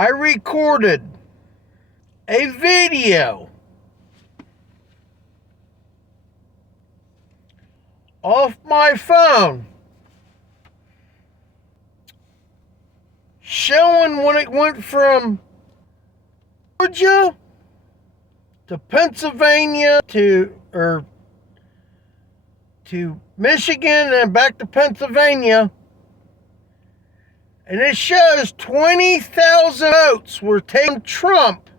I recorded a video off my phone showing when it went from Georgia to Pennsylvania to Michigan and back to Pennsylvania. And it shows 20,000 votes were taken Trump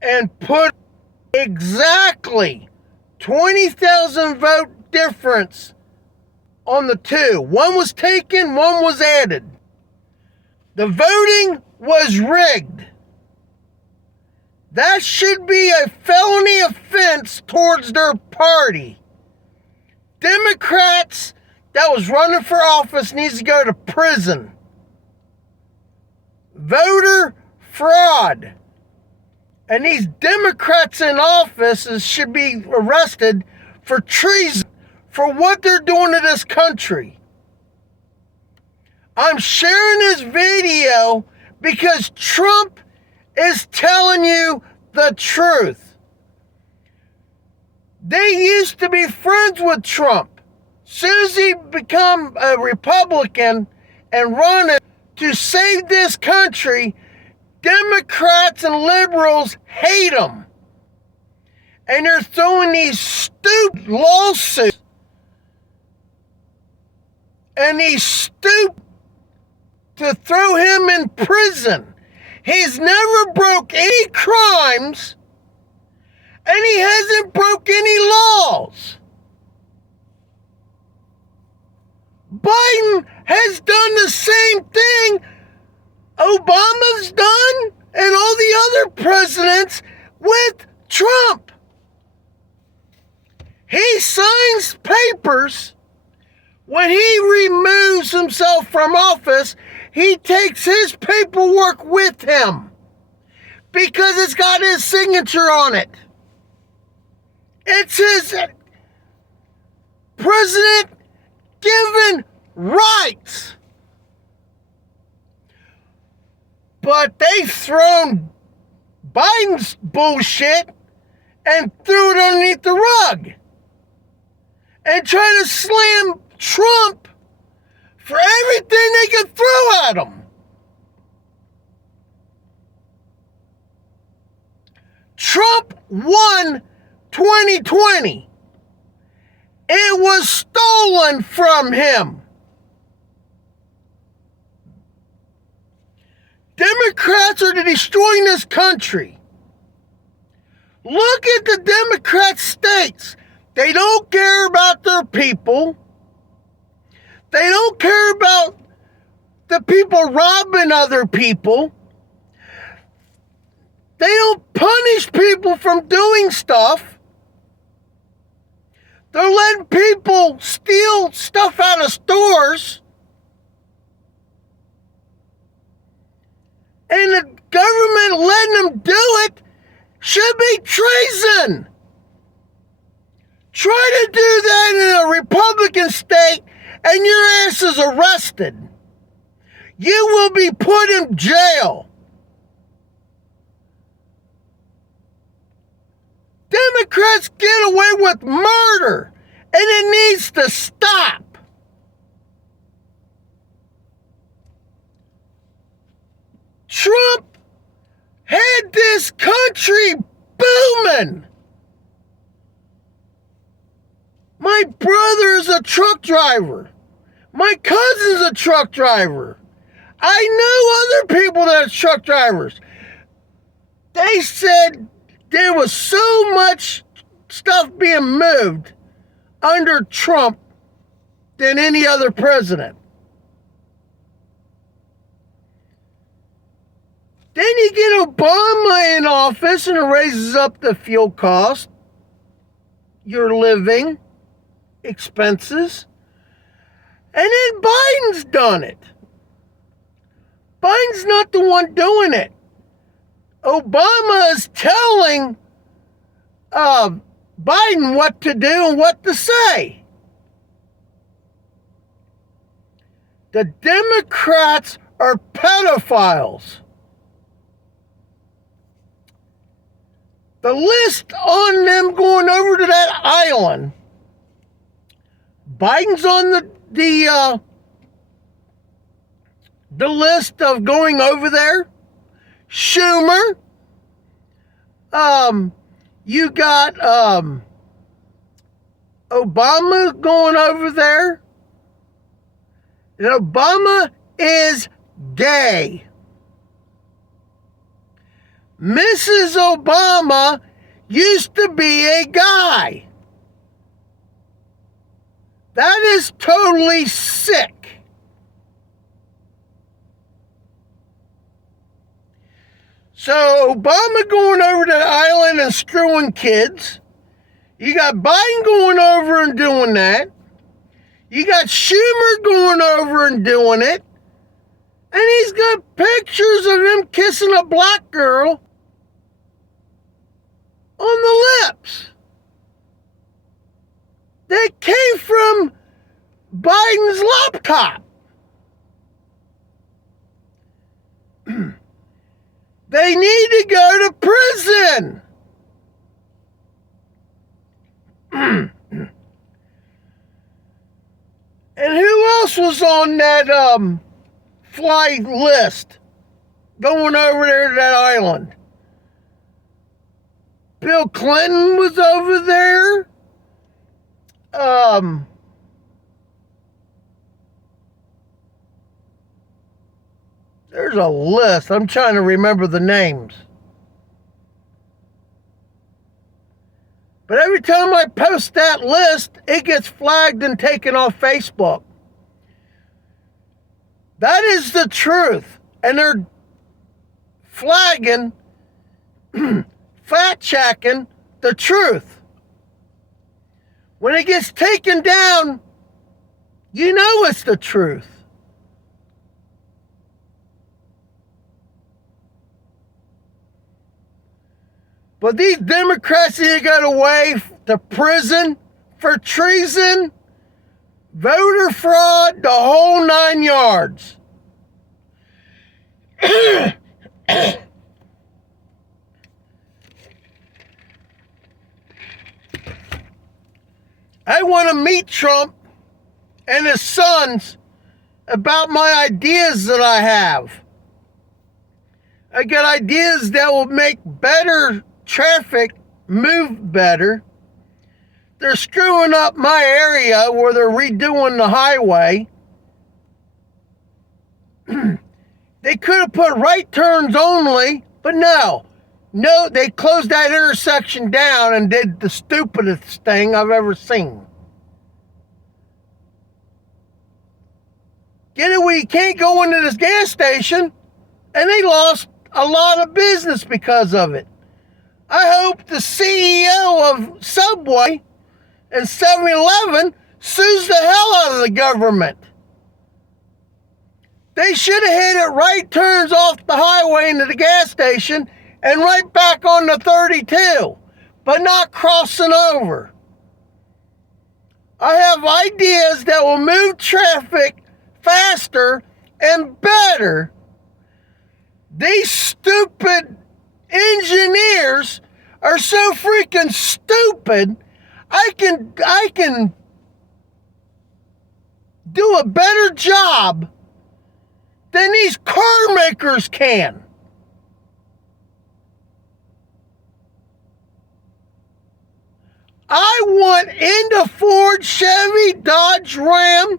and put exactly 20,000 vote difference on the two. One was taken, one was added. The voting was rigged. That should be a felony offense towards their party. Democrats that was running for office needs to go to prison. Voter fraud. And these Democrats in office should be arrested for treason, for what they're doing to this country. I'm sharing this video because Trump is telling you the truth. They used to be friends with Trump. Soon as he become a Republican and running to save this country, Democrats and liberals hate him. And they're throwing these stupid lawsuits and he's stupid to throw him in prison. He's never broke any crimes and he hasn't broke any laws. Biden has done the same thing Obama's done and all the other presidents with Trump. He signs papers. When he removes himself from office, he takes his paperwork with him because it's got his signature on it. It says President given rights. But they've thrown Biden's bullshit and threw it underneath the rug and try to slam Trump for everything they can throw at him. Trump won 2020. It was stolen from him. Democrats are destroying this country. Look at the Democrat states. They don't care about their people. They don't care about the people robbing other people. They don't punish people from doing stuff. They're letting people steal stuff out of stores. And the government letting them do it should be treason. Try to do that in a Republican state and your ass is arrested. You will be put in jail. Democrats get away with murder, and it needs to stop. Trump had this country booming. My brother is a truck driver. My cousin's a truck driver. I know other people that are truck drivers. They said there was so much stuff being moved under Trump than any other president. Then you get Obama in office and it raises up the fuel cost, your living expenses. And then Biden's done it. Biden's not the one doing it. Obama is telling Biden what to do and what to say. The Democrats are pedophiles. The list on them going over to that island, Biden's on the list of going over there. Schumer. You got Obama going over there. And Obama is gay. Mrs. Obama used to be a guy. That is totally sick. So Obama going over to the island and screwing kids. You got Biden going over and doing that. You got Schumer going over and doing it. And he's got pictures of him kissing a black girl on the lips. That came from Biden's laptop. They need to go to prison. And who else was on that fly list going over there to that island? Bill Clinton was over there. There's a list. I'm trying to remember the names. But every time I post that list, it gets flagged and taken off Facebook. That is the truth. And they're flagging, fact-checking the truth. When it gets taken down, you know it's the truth. But these Democrats need to go away to prison for treason, voter fraud, the whole 9 yards. I want to meet Trump and his sons about my ideas that I have. I got ideas that will make better traffic move better. They're screwing up my area where they're redoing the highway. They could have put right turns only, but no, they closed that intersection down and did the stupidest thing I've ever seen. Get it where you can't go into this gas station, and they lost a lot of business because of it. I hope the CEO of Subway and 7-Eleven sues the hell out of the government. They should have hit it right turns off the highway into the gas station and right back on the 32, but not crossing over. I have ideas that will move traffic faster and better. These stupid engineers are so freaking stupid. I can do a better job than these car makers can. I want into Ford, Chevy, Dodge, Ram,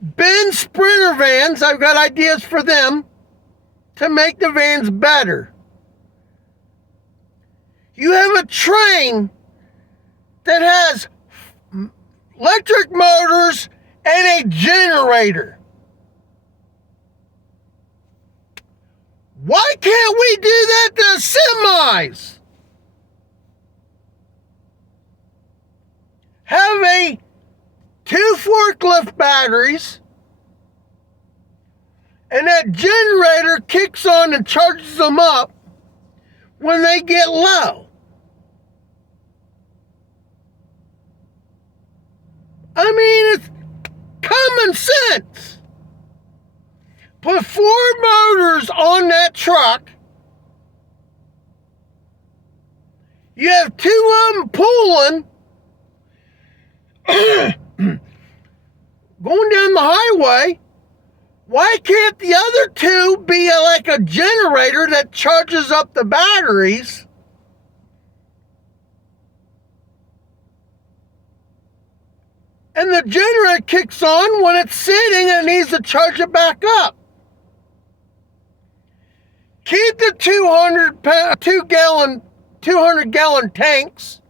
Benz Sprinter vans. I've got ideas for them to make the vans better. You have a train that has electric motors and a generator. Why can't we do that to semis? Have 2 forklift batteries, and that generator kicks on and charges them up when they get low. I mean, it's common sense. Put 4 motors on that truck. You have 2 of them pulling, going down the highway. Why can't the other 2 be like a generator that charges up the batteries? And the generator kicks on when it's sitting and it needs to charge it back up. Keep the 200-gallon tanks,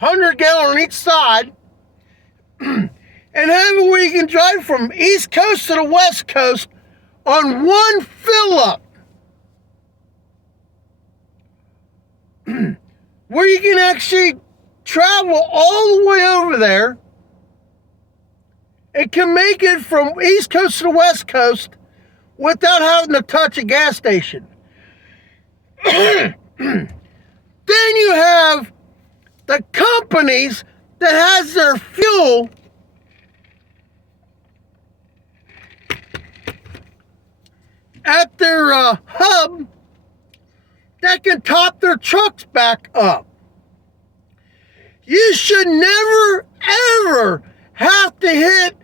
100-gallon on each side, and have it where you can drive from East Coast to the West Coast on one fill-up. Where you can actually travel all the way over there and can make it from East Coast to the West Coast without having to touch a gas station. Then you have the companies that has their fuel at their hub that can top their trucks back up. You should never, ever have to hit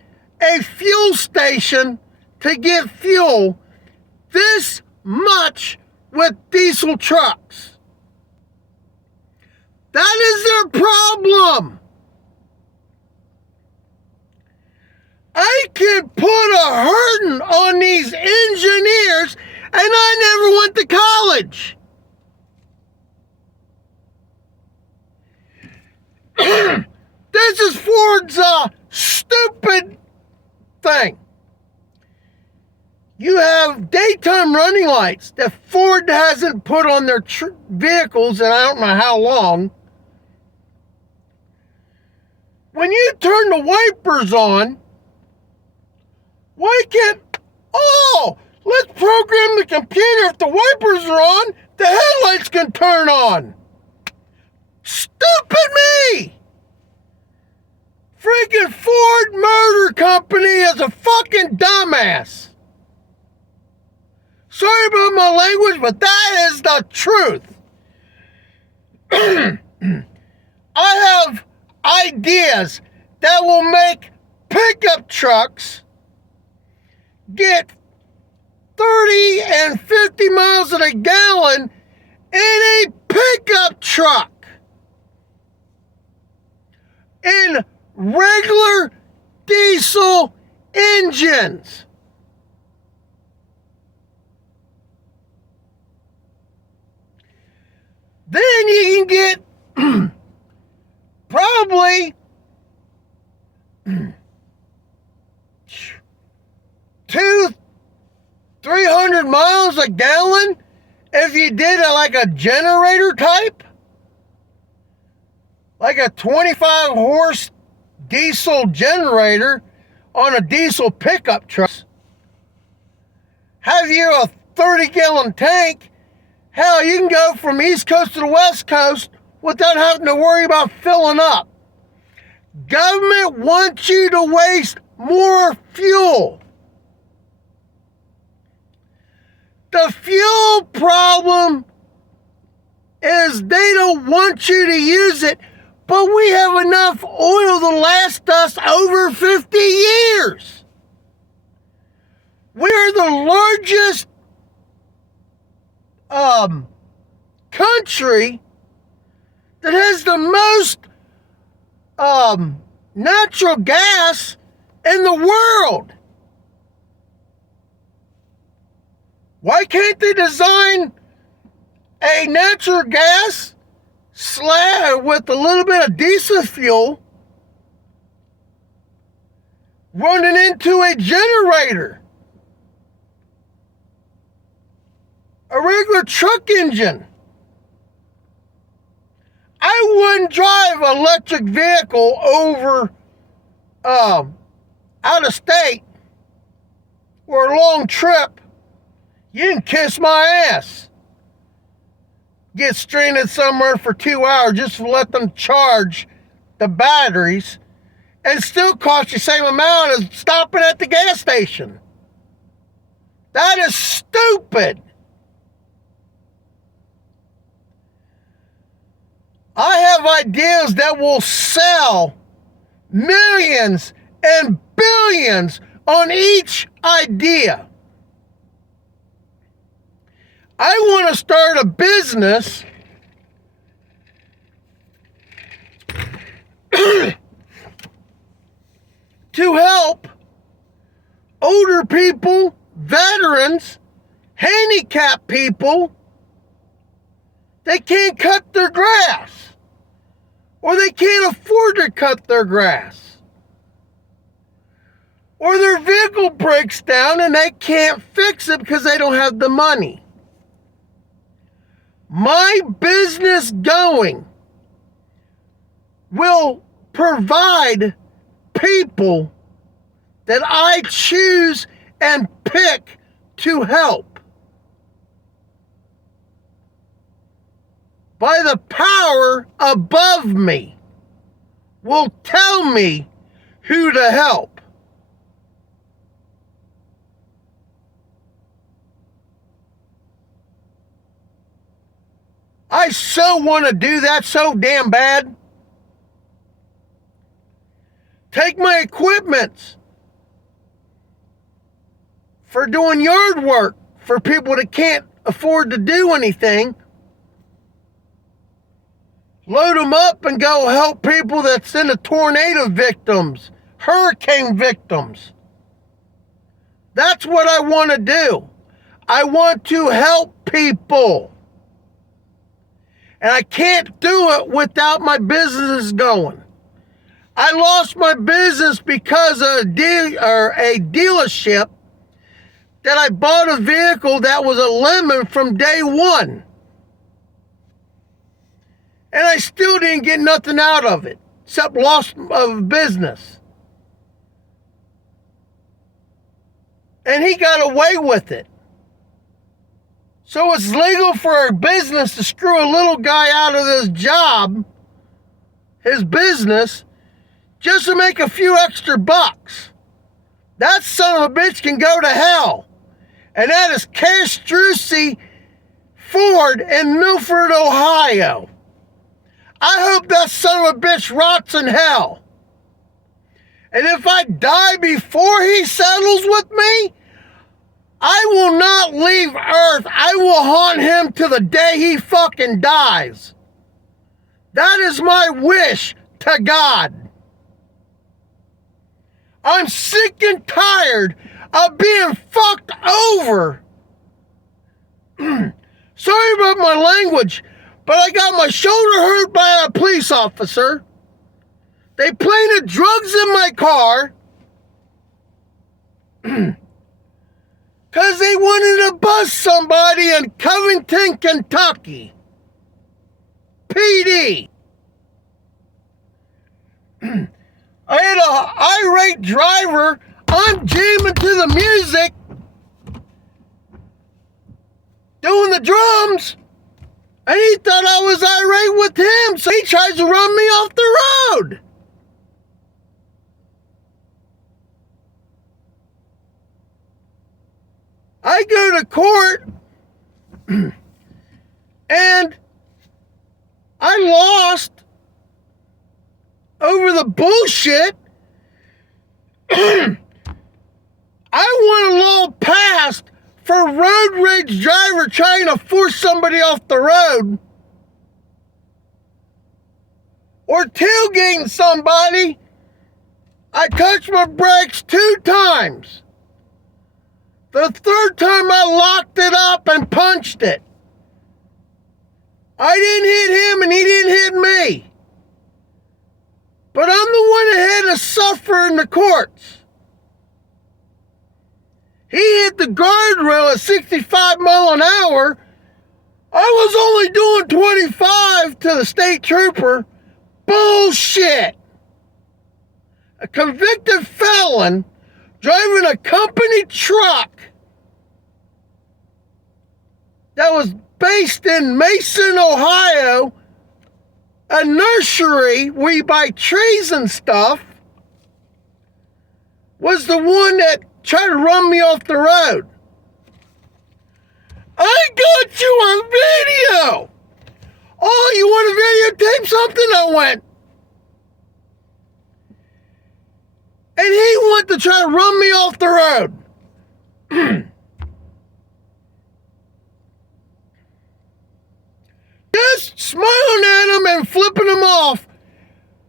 a fuel station to get fuel this much with diesel trucks. That is their problem. I can put a hurting on these engineers, and I never went to college. This is Ford's stupid thing. You have daytime running lights that Ford hasn't put on their vehicles in I don't know how long. When you turn the wipers on, why can't... Oh, let's program the computer. If the wipers are on, the headlights can turn on. Stupid me! Freaking Ford Motor Company is a fucking dumbass. Sorry about my language, but that is the truth. I have ideas that will make pickup trucks get 30 and 50 miles a gallon in a pickup truck. In regular diesel engines. Then you can get probably 200-300 miles a gallon if you did it like a generator type. Like a 25 horse diesel generator on a diesel pickup truck. Have you a 30-gallon tank? Hell, you can go from East Coast to the West Coast without having to worry about filling up. Government wants you to waste more fuel. The fuel problem is they don't want you to use it, but we have enough oil to last us over 50 years. We are the largest country that has the most natural gas in the world. Why can't they design a natural gas slab with a little bit of diesel fuel running into a generator? A regular truck engine. I wouldn't drive an electric vehicle over out of state or a long trip. You can kiss my ass. Get stranded somewhere for 2 hours just to let them charge the batteries. and still cost you the same amount as stopping at the gas station. That is stupid. I have ideas that will sell millions and billions on each idea. I want to start a business to help older people, veterans, handicapped people. They can't cut their grass, or they can't afford to cut their grass, or their vehicle breaks down and they can't fix it because they don't have the money. My business going will provide people that I choose and pick to help by the power above me will tell me who to help. I so want to do that so damn bad. Take my equipment for doing yard work for people that can't afford to do anything. Load them up and go help people that's in the tornado victims, hurricane victims. That's what I want to do. I want to help people. And I can't do it without my business going. I lost my business because of a dealership that I bought a vehicle that was a lemon from day one. And I still didn't get nothing out of it, except loss of business. And he got away with it. So it's legal for a business to screw a little guy out of his job, his business, just to make a few extra bucks. That son of a bitch can go to hell. And that is Castrucci Ford in Milford, Ohio. I hope that son of a bitch rots in hell. And if I die before he settles with me, I will not leave Earth. I will haunt him to the day he fucking dies. That is my wish to God. I'm sick and tired of being fucked over. Sorry about my language, but I got my shoulder hurt by a police officer. They planted drugs in my car because they wanted to bust somebody in Covington, Kentucky. PD. I had an irate driver. I'm jamming to the music, doing the drums, and he thought I was irate with him, so he tries to run me off the road. I go to court, and I lost over the bullshit. I want a law passed for road rage driver trying to force somebody off the road or tailgating somebody. I touched my brakes 2 times. The 3rd time I locked it up and punched it. I didn't hit him and he didn't hit me. But I'm the one that had to suffer in the courts. He hit the guardrail at 65 miles an hour. I was only doing 25 to the state trooper. Bullshit. A convicted felon driving a company truck that was based in Mason, Ohio, a nursery where you buy trees and stuff. was the one that tried to run me off the road. I got you on video. Oh, you want to videotape something? I went. And he wanted to try to run me off the road. Just smiling at him and flipping him off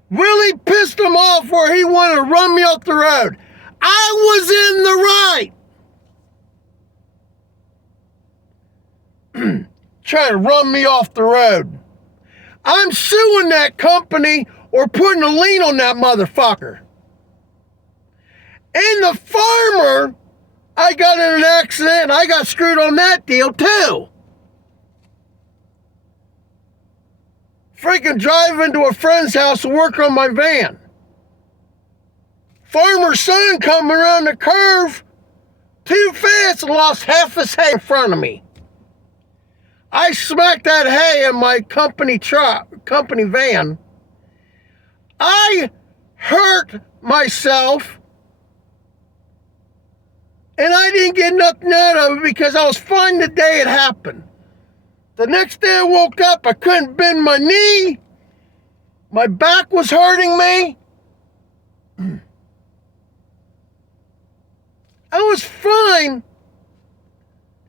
really pissed him off where he wanted to run me off the road. I was in the right. Trying to run me off the road. I'm suing that company or putting a lien on that motherfucker. And the farmer, I got in an accident and I got screwed on that deal too. Freaking driving to a friend's house to work on my van. Farmer's son coming around the curve too fast and lost half his hay in front of me. I smacked that hay in my company van. I hurt myself. And I didn't get nothing out of it because I was fine the day it happened. The next day I woke up, I couldn't bend my knee. My back was hurting me. I was fine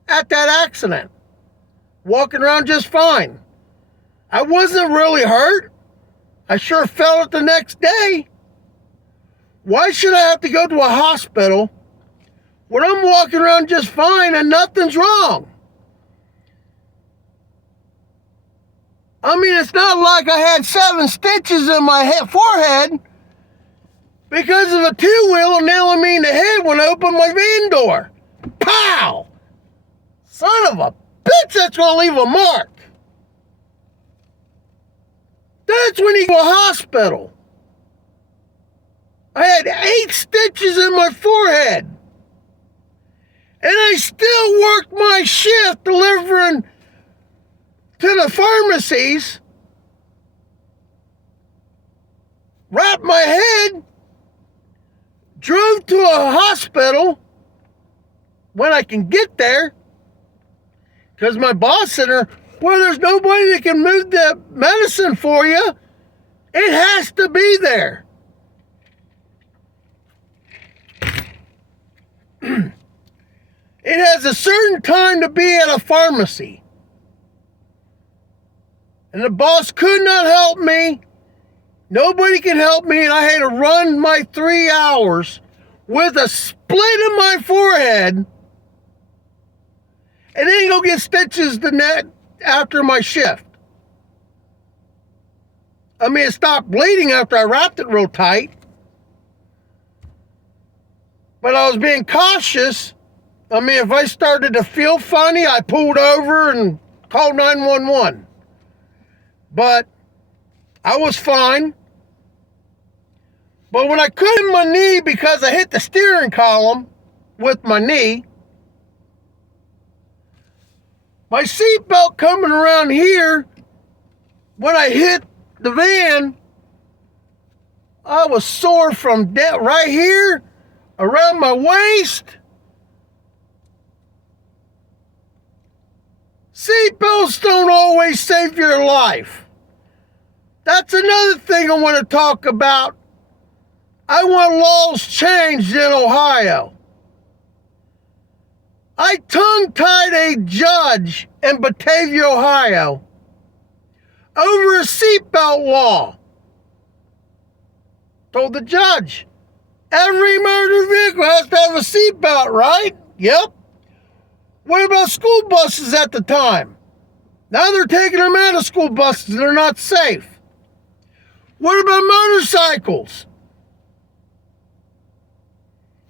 at that accident. Walking around just fine. I wasn't really hurt. I sure felt it the next day. Why should I have to go to a hospital when I'm walking around just fine and nothing's wrong? I mean, it's not like I had 7 stitches in my forehead because of a 2-wheeler nailing me in the head when I opened my van door. Pow! Son of a bitch, that's gonna leave a mark. That's when you go to the hospital. I had 8 stitches in my forehead. And I still worked my shift delivering to the pharmacies, wrapped my head, drove to a hospital when I can get there, because my boss said, well, there's nobody that can move the medicine for you. It has to be there. It has a certain time to be at a pharmacy. And the boss could not help me. Nobody could help me. And I had to run my 3 hours with a split in my forehead. And then go get stitches the net after my shift. I mean, it stopped bleeding after I wrapped it real tight. But I was being cautious. I mean, if I started to feel funny, I pulled over and called 911. But I was fine. But when I couldn't my knee because I hit the steering column with my knee, my seatbelt coming around here, when I hit the van, I was sore from right here, around my waist. Seatbelts don't always save your life. That's another thing I want to talk about. I want laws changed in Ohio. I tongue-tied a judge in Batavia, Ohio, over a seatbelt law. Told the judge, every motor vehicle has to have a seatbelt, right? Yep. What about school buses at the time? Now they're taking them out of school buses. They're not safe. What about motorcycles?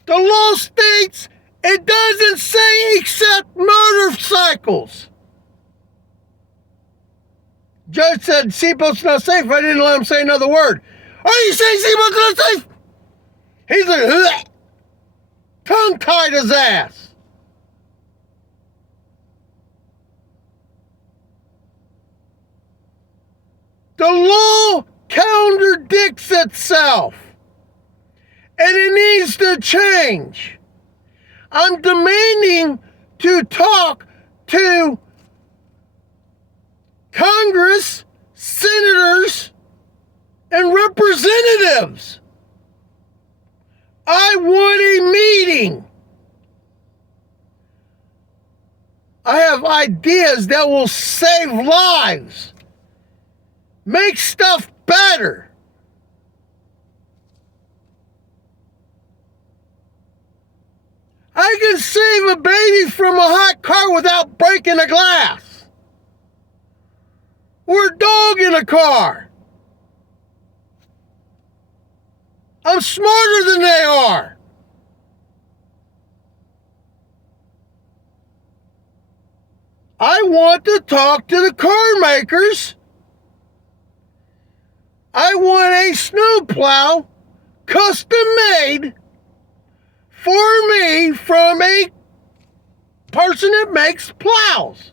The law states it doesn't say except motorcycles. Judge said seatbelt's not safe. I didn't let him say another word. Are you saying seatbelt's not safe? He's like, bleh. Tongue-tied his ass. The law contradicts itself. And it needs to change. I'm demanding to talk to Congress, senators, and representatives. I want a meeting. I have ideas that will save lives, make stuff better. I can save a baby from a hot car without breaking a glass. Or a dog in a car. I'm smarter than they are. I want to talk to the car makers. I want a snowplow custom made for me from a person that makes plows.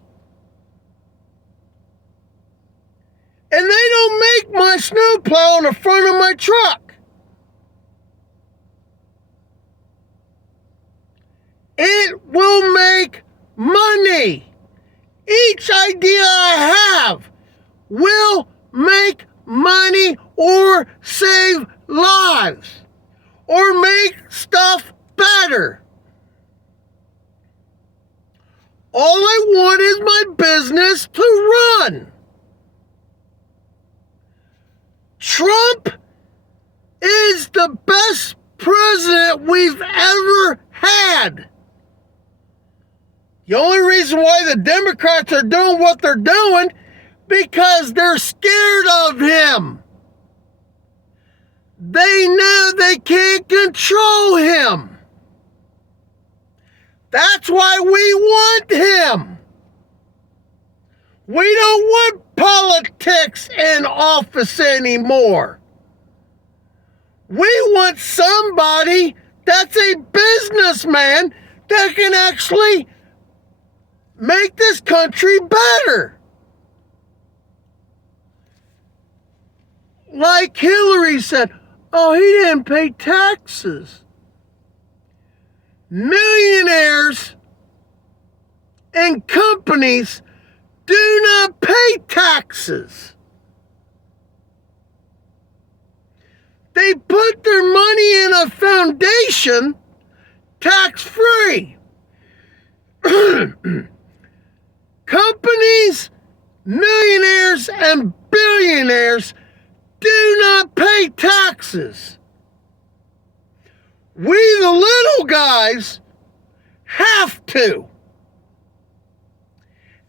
And they don't make my snowplow on the front of my truck. It will make money. Each idea I have will make money or save lives or make stuff better. All I want is my business to run. Trump is the best president we've ever had. The only reason why the Democrats are doing what they're doing, because they're scared of him. They know they can't control him. That's why we want him. We don't want politics in office anymore. We want somebody that's a businessman that can actually make this country better. Like Hillary said, oh, he didn't pay taxes. Millionaires and companies do not pay taxes. They put their money in a foundation tax-free. Companies, millionaires, and billionaires do not pay taxes. We, the little guys, have to.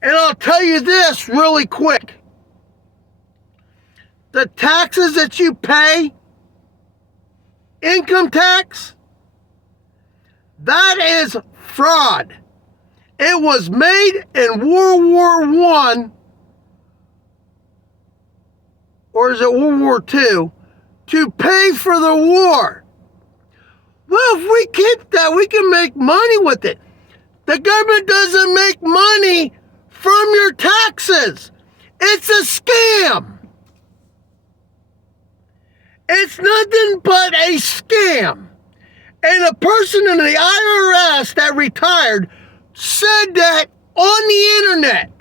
And I'll tell you this really quick. The taxes that you pay, income tax, that is fraud. It was made in World War I, or is it World War II, to pay for the war. Well, if we keep that, we can make money with it. The government doesn't make money from your taxes. It's a scam. It's nothing but a scam. And a person in the IRS that retired said that on the internet.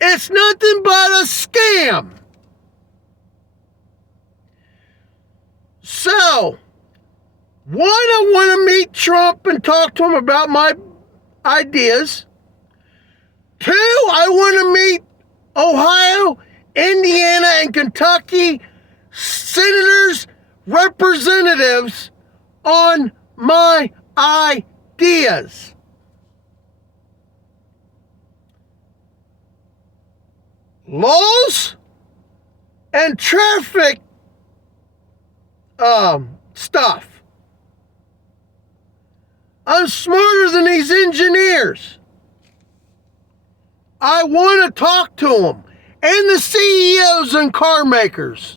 It's nothing but a scam. So, one, I want to meet Trump and talk to him about my ideas. Two, I want to meet Ohio, Indiana, and Kentucky senators, representatives on my ideas. Laws and traffic stuff. I'm smarter than these engineers. I want to talk to them and the CEOs and car makers.